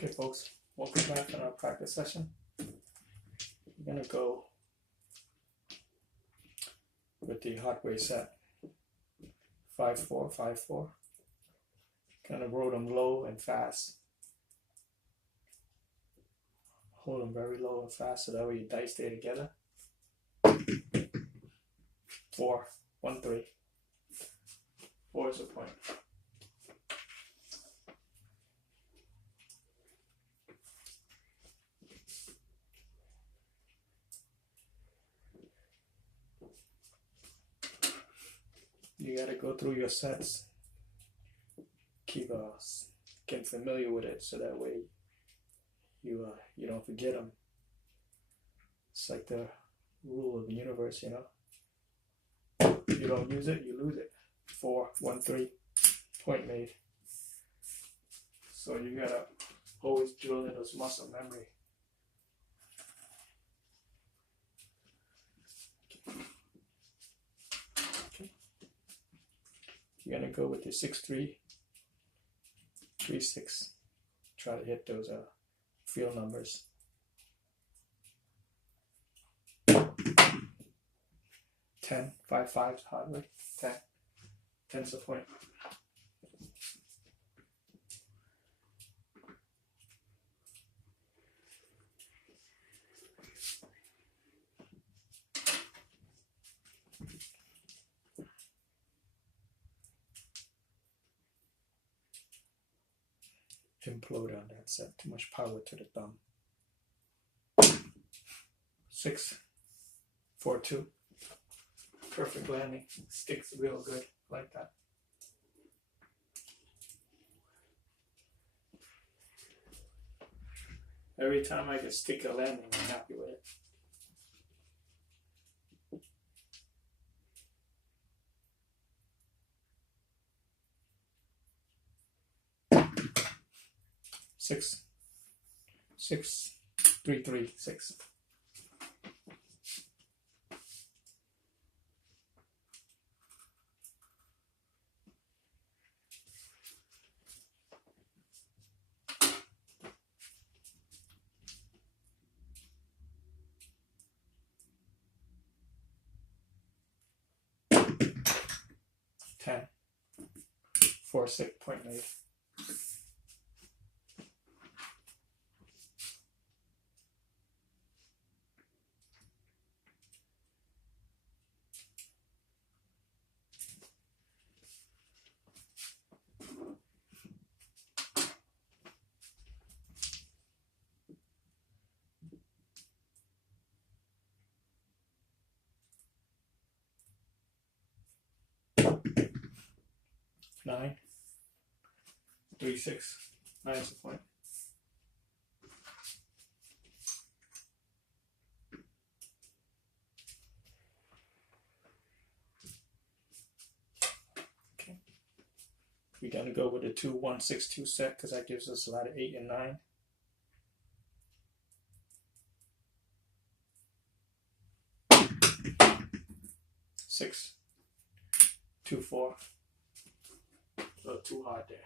Okay, folks, welcome back to our practice session. We're going to go with the hardware set 5-4, 5-4. Kind of roll them low and fast. Hold them very low and fast so that way your dice stay together. 4, 1, 3. 4 is the point. You gotta go through your sets, keep getting familiar with it, so that way you don't forget them. It's like the rule of the universe, you know. You don't use it, you lose it. 4, 1, 3, point made. So you gotta always drill in those muscle memory. You're gonna go with the 6-3, 3-6. Try to hit those field numbers. 10, 5-5 hardware. 10. 10's the point. Implode on that set. Too much power to the thumb. 6, 4, 2. Perfect landing. Sticks real good like that. Every time I get stick a landing, I'm happy with it. Six, 3, 3, 6. Ten. 4, 6, point made. Nine. 3, 6. 9's the point. Okay. We're gonna go with the 2, 1, 6, 2 set because that gives us a lot of 8 and 9. Six, 2, 4. A little too hard there.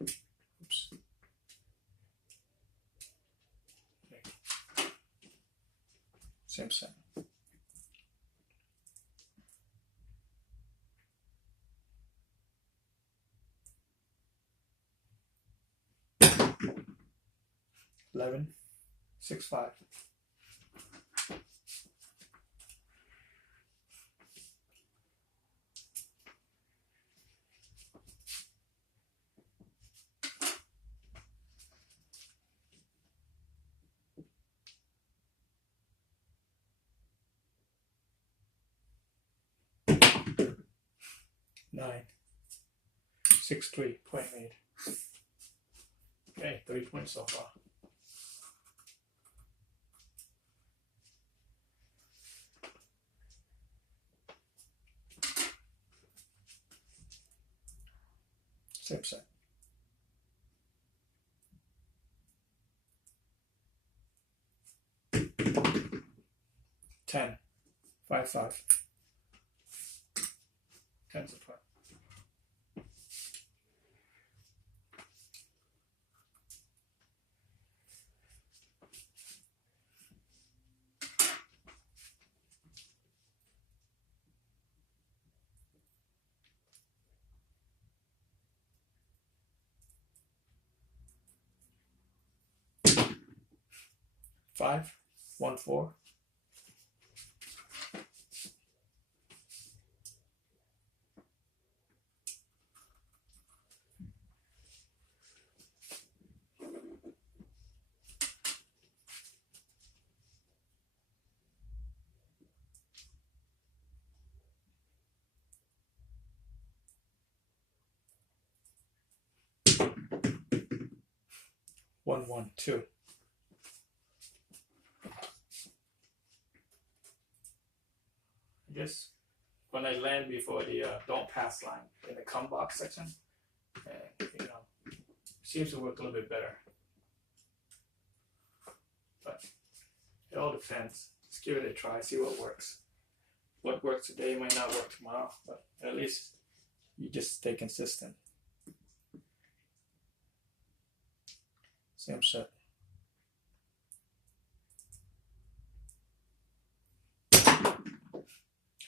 Oops. Okay. Same set. Eleven, 6, 5. Nine, 6, 3, point made. Okay, 3 points so far. Same set. 10, 5, 5. 10's the point. 5, 1, 4. One, 1, 2. I guess when I land before the don't pass line in the come box section, seems to work a little bit better. But it all depends. Just give it a try, see what works. What works today might not work tomorrow, but at least you just stay consistent. Same set.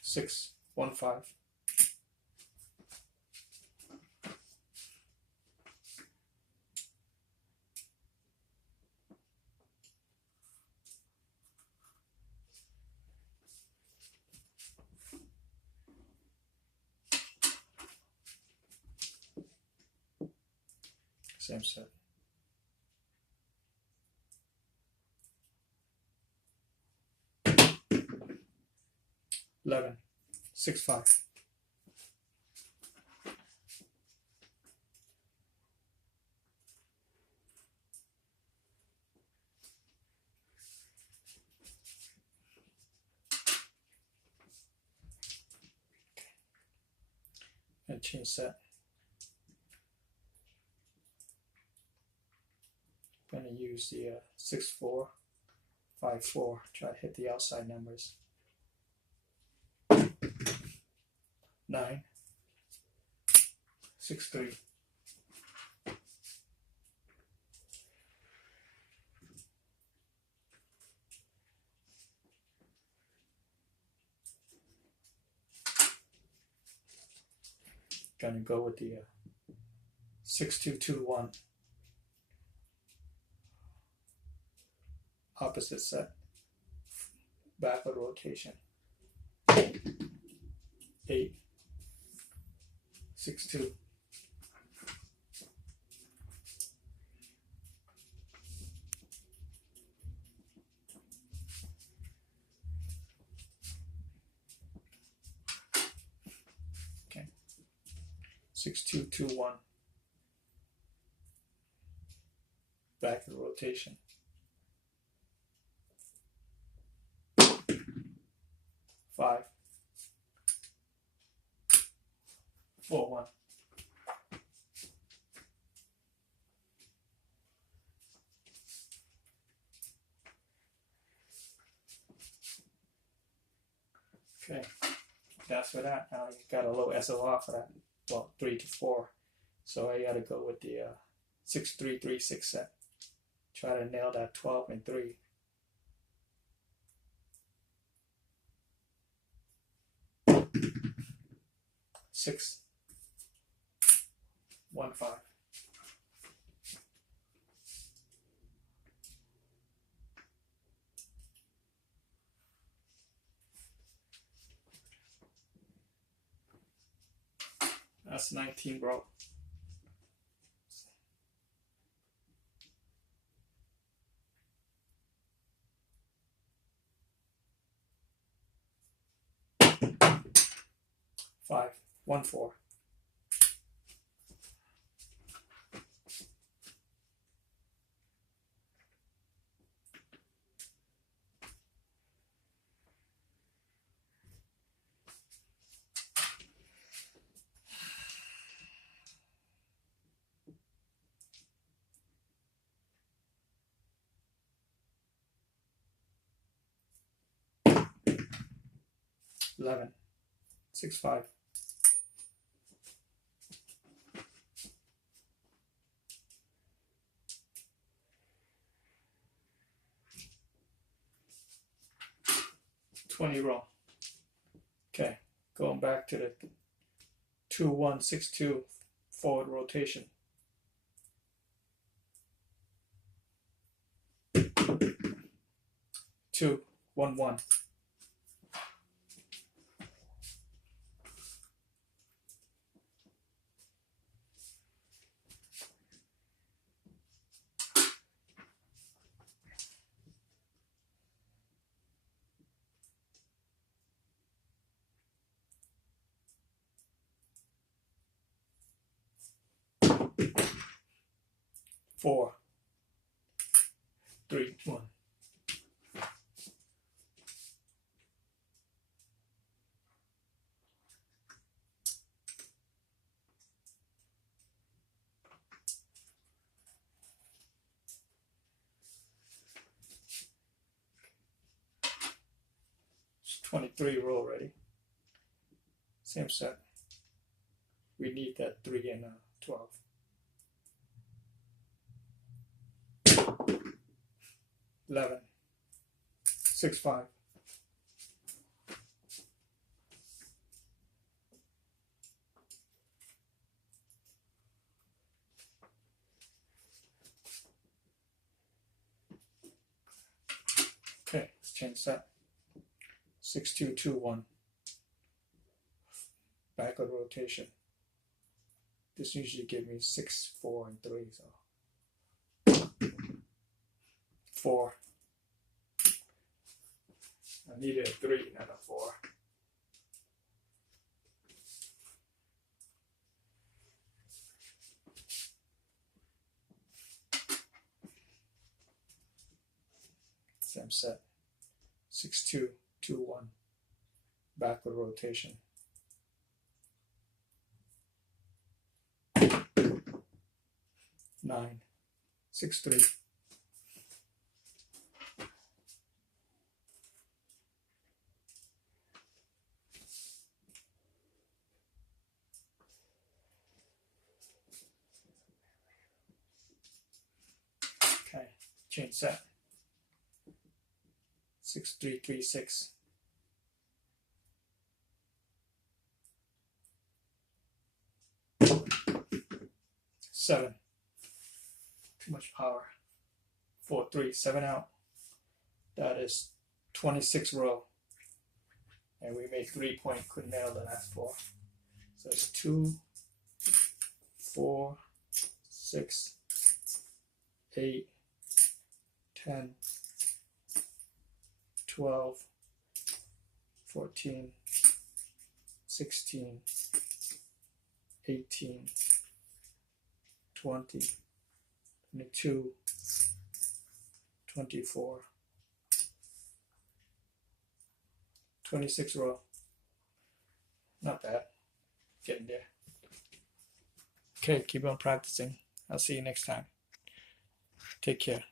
Six, 1, 5. Same set. $11, 6, 5. And change set. I'm going to use the 6, 4, 5, 4. Try to hit the outside numbers. 9, 6, 3. Gonna go with the 6, 2, 2, 1. Opposite set. Backward rotation. 8, 6, 2. Okay. 6, 2, 2, 1. Backward rotation. 5, 4, 1. Okay, that's for that. Now you got a low SOR for that. Well, 3 to 4. So I got to go with the 6, 3, 3, 6 set. Try to nail that 12 and 3. 6, 1, 5. That's 19, bro. Five, 1, 4. $11, 6, 5. $20 roll. Okay, going back to the 2, 1, 6, 2 forward rotation. 2, 1, 1. Four, 3, 1. It's 23 roll ready. Same set. We need that 3 and 12. 11, 6, 5. Okay, let's change that. 6, 2, 2, 1. Backward rotation. This usually gives me 6, 4, and 3. So 4. I needed a 3, not a 4. Same set. 6, 2, 2, 1. Backward rotation. 9, 6, 3. Okay, change set. 6, 3, 3, 6. 7. Too much power. 4, 3, 7 out. That is 26 row. And we made 3 point, couldn't nail the last 4. So it's 2, 4, 6, 8, 10, 12, 14, 16, 18, 20, 22, 24, 26 row. Not bad. Getting there. Okay, keep on practicing. I'll see you next time. Take care.